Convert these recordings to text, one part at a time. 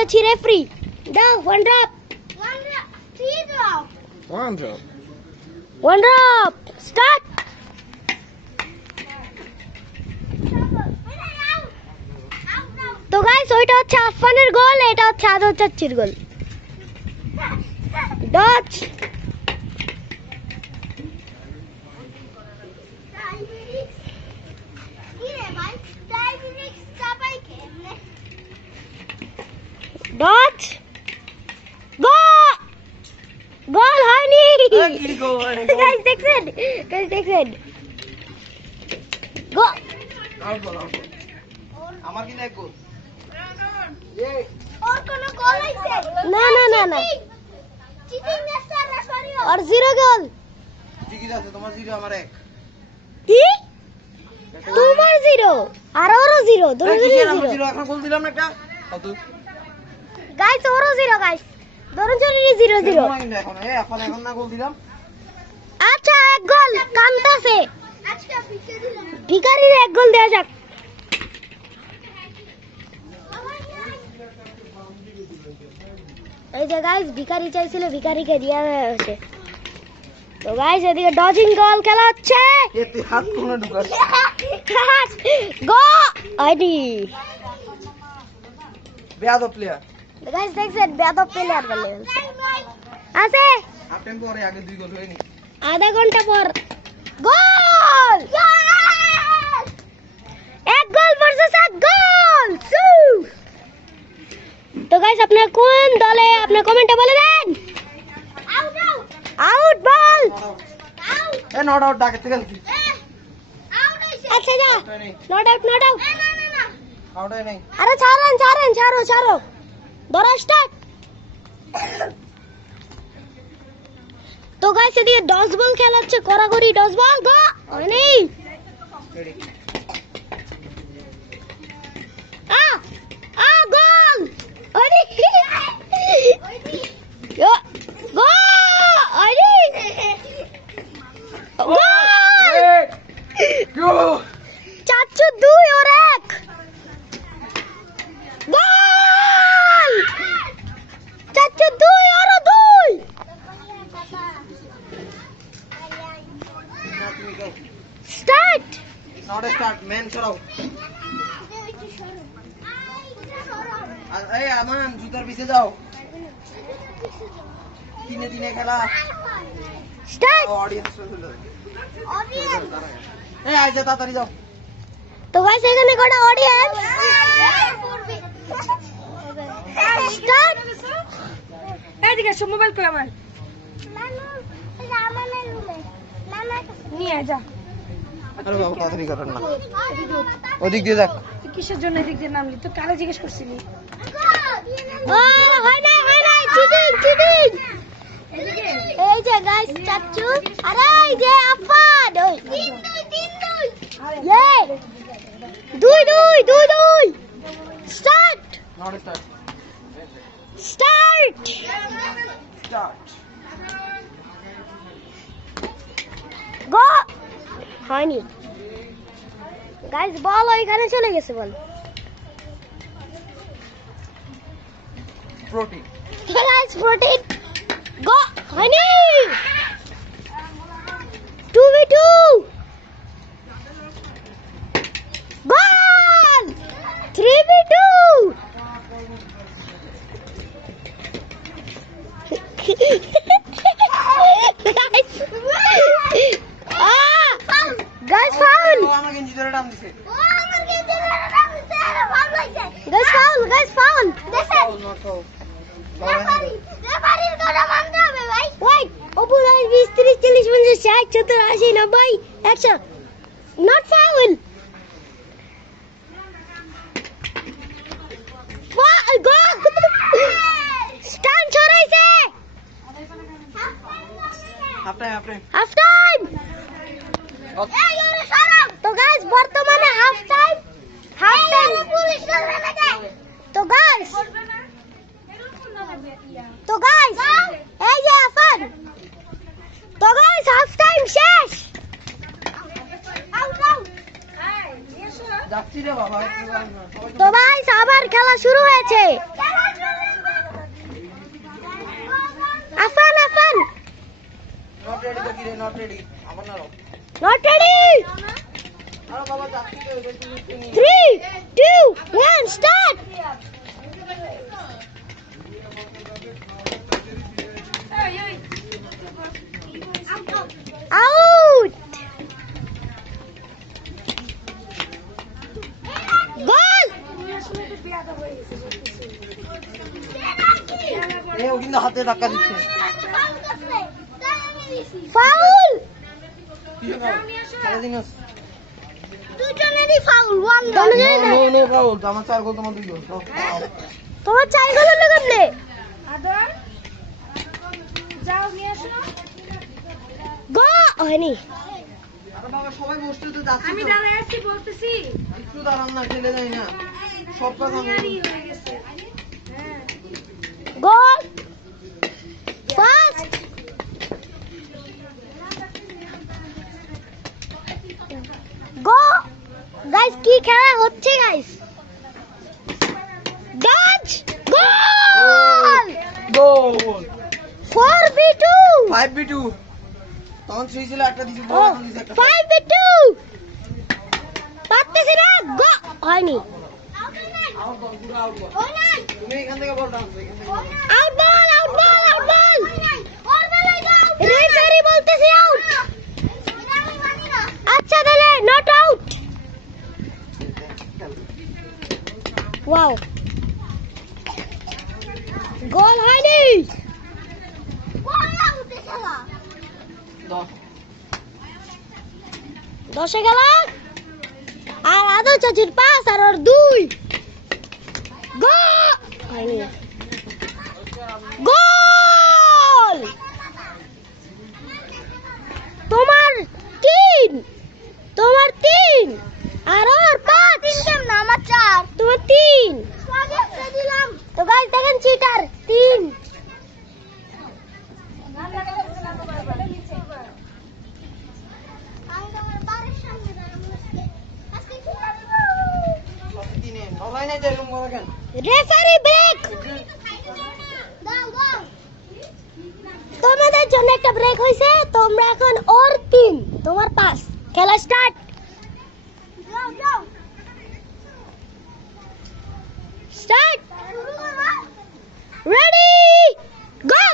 হচ্ছি রেফারি। দাও one drop. One drop start. তো গাইস ওইটা হচ্ছে আফফানের গোল, এটা হচ্ছে আদর চাচ্চির গোল। ডচ ডচ গোল হয়নি। গাইস দেখছেন, গাইস দেখছেন গোল। আমার কি নাই গোল? ওর কোন গোল হইছে? না না না না, চিটিং নেস্টার রেফারি আর জিরো গোল। ঠিকই আছে, তোমার 0 আমার 1। কি তোমার 0 আর ওরও 0, দুজনেরই 0। এখন গোল দিলাম না একটা কত? গাইস ওরও 0 গাইস, দুজনেরই 0-0। এখন এখন না গোল দিলাম। আচ্ছা এক গোল কান্তাছে, আজকে ভিখারির এক গোল দেয়া যাক। এই যে গাইস ভিখারি চাইছিল, ভিখারিকে দেয়া হয়েছে। তো গাইস এদিকে ডজিং গোল খেলা হচ্ছে। এতে হাত কোনে ঢুকাস? গো আইডি বেয়াদব প্লেয়ার। গাইস দেখছেন বেয়াদব প্লেয়ার বলে আছে। হাফ টাইম পরে আগে 2 গোল হয়নি, আধা ঘন্টা পর গোল। এক গোল ভার্সেস এক গোল। তো গাইস আপনারা কোন দলে, আপনারা কমেন্টে বলে দেন। আউট বল। এ নট আউট ডাকে থেকে গেছি। আচ্ছা যা, not out not out. Out হয় নাই। আরে ছাড়েন ছাড়েন, ছাড়ো ছাড়ো, ধরো স্টার্ট। তো গাইস এদিকে 10 বল খেলা হচ্ছে, কড়াকড়ি 10 বল গো হয়নি। রেডি গোল হয়নি, গোল। চাচ্চু 2 আর 1 গোল। চাচ্চু 2 আর 2 স্টার্ট। নট স্টার্ট ম্যান সরাও। এই আমান জুতার পিছে যাও। 3-3 খেলা স্টার্ট। অডিয়েন্স চলে এই আইজা তাড়াতাড়ি যাও। তো গাইস এখানে কটা অডিয়েন্স স্টার্ট। এদিকে সব মোবাইল কই আমার নিয়ে যা। আরে বাবা তাড়াতাড়ি করেন না, ওদিক দিয়ে যাক। তুই কিসের জন্য এদিক দিয়ে নামলি? তো কারে জিজ্ঞেস করছিলি? হয় নাই চিটিং চিটিং। এই যে গাইস চাচ্চু, আরে এই যে আফান, ওই 3-2 ইয়ে 2-2 start not start start. Start গো হয়নি গাইস, বল ওইখানে চলে গেছে বল। প্রোটিন গাইস প্রোটিন গো হয়নি। 2v2 গোল। 3v2 guys foul. আমার গেঞ্জি ধরে টান দিছে। গাইস ফাউল দেখেন। Not foul. ওয়েট ওপো গাইস 20 30 40 50 60 70 80 90 100 নট ফাউল। গোল। স্টান ছড়াইছে। Half time half time half time. তো গাইস বর্তমানে হাফ টাইম। তো গাইস এই যে আফান, তো গাইস হাফ টাইম শেষ। যাচ্ছি রে বাবা। তো গাইস আবার খেলা শুরু হয়েছে। নট রেডি আমার না Not ready. আরে বাবা যাচ্ছি তো 3, 2, 1, start. Out. Ball. ও কিন্তু হাতে ধাক্কা দিচ্ছে Foul. কি হলো খেলা দিনস দুজনেরই foul one no no foul আমার 4 গোল তোমার 2 গোল তোমার 4 গোল হলো কেমনে আদর যাও নিয়ে আসো গো হয়নি আরে বাবা সবাই বসতে তো যাচ্ছে আমি দাঁড়ায় আছি বলতেছি একটু দাঁড়ান না খেলে যাই না সব কাজ আমি হয়ে গেছে গোল পাস গো গাইস কি খেলা হচ্ছে গাইস ডজ গোল গোল 4v2 5v2 তখন 3 ছিল একটা দিছি ও বড় এখন দিছি একটা 5v2 পারতেছি না গো হয়নি আউট বল পুরো আউট বল তুমি এখান থেকে বলটা আনছো out ball out ball out বল রেফারি বলতেছে আউট আচ্ছা তাহলে নট আউট ওয়াও গোল হয়নি দাও 10 গেল আর আদৌ চাচির পাস আর ওর 2 গোল হয়নি গোল তোমার 3 আর ওর 5 তিনটাম না আমার 4 তোমার 3 আগে দিলাম তো গাইস দেখেন চিটার 3 দিনে অনলাইনে যাইলাম বাবা কেন রেফারি ব্রেক তোমাদের জন্য একটা ব্রেক হয়েছে তোমরা এখন ওর 3 তোমার 5 খেলা স্টার্ট স্টার্ট রেডি গো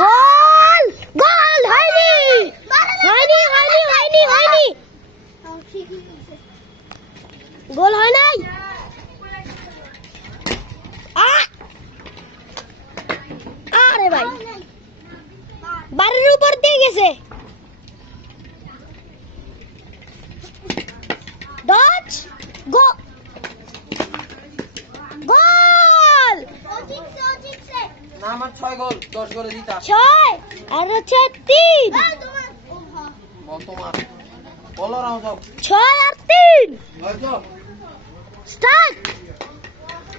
গোল গোল হয়নি হয়নি হয়নি হয়নি হয়নি গোল হয় নাই আরে ভাই বাড়ির উপর দিয়ে গেছে ডচ গো গোল না আমার 6 গোল 10 গোলে জিতা 6 আর হচ্ছে 3 বল তোমার বলো রাও যাও 6 আর 3 হয়তো স্টার্ট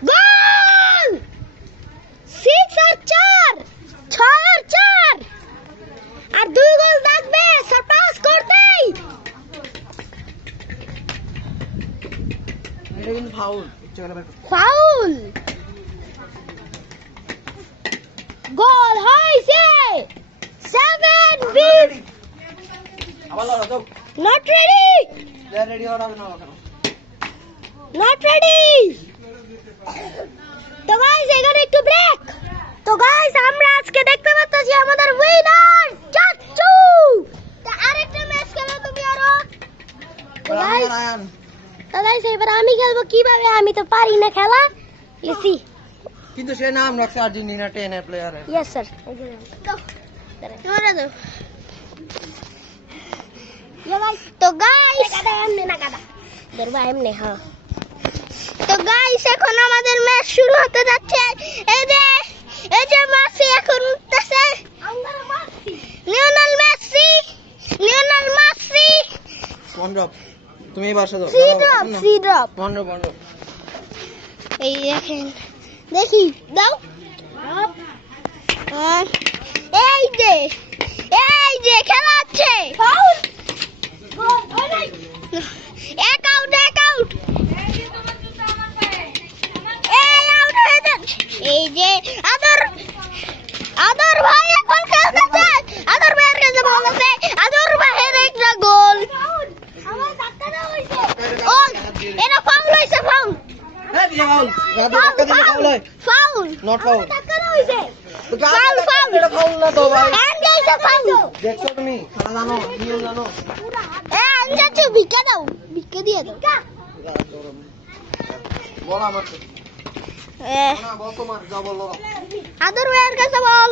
গোল 6 আর 4 6 আর 4 আর 2 গোল লাগবে সারপাস করতেই এটা কিন্তু ফাউল ফাউল গোল হইছে 7 বিট আবার লড়া যাও নট রেডি রেডি হওয়ার আগে না কেন নট রেডি তো গাইস এখানে একটু ব্রেক তো গাইস আমরা আজকে দেখতে পাচ্ছি আমাদের উইনার চাচু তো আরেকটা ম্যাচ খেলো তুমি আরো তো গাইস আয়ান তো গাইস এবার আমি খেলবো কিভাবে আমি তো পারি না খেলা লিসি কিন্তু সে নাম রাখছে আর্জেন্টিনা 10 এর প্লেয়ার यस सर तो गाइस এমনি না কাদা ধরবা এমনি হ্যাঁ তো গাইস এখন আমাদের ম্যাচ শুরু হতে যাচ্ছে এই যে মেসি এখন উঠতেছে লিওনেল মেসি ওয়ান ড্রপ তুমি বাসা দাও সি ড্রপ ওয়ান ড্রপ এই দেখেন দেখি দাও এই যে খেলা হচ্ছে ফাউল এক আউট এই আউট হয়ে যাচ্ছে এই যে আদর ভাই এখন খেলতেছে দিলে ফাউল রাজু ধাক্কা দিলে ফাউল হয় ফাউল নট ফাউল টাকা হইছে তো ফাউল এটা ফাউল না তো ভাই হ্যান্ড গেছে ফাউল দেখছো তুমি খেলা জানো নিয়ম জানো এ আনজাচু ভিক্ষা দাও ভিক্ষা দিয়ে দাও বল আমার এ না বল তোমার যা বল আদর ভাইয়ের কাছে বল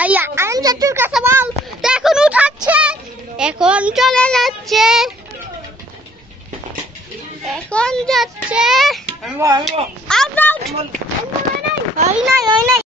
আইয়া আনজাচুর কাছে বল তো এখন উঠাচ্ছে এখন চলে যাচ্ছে এখন যাচ্ছে আমি আউট আউট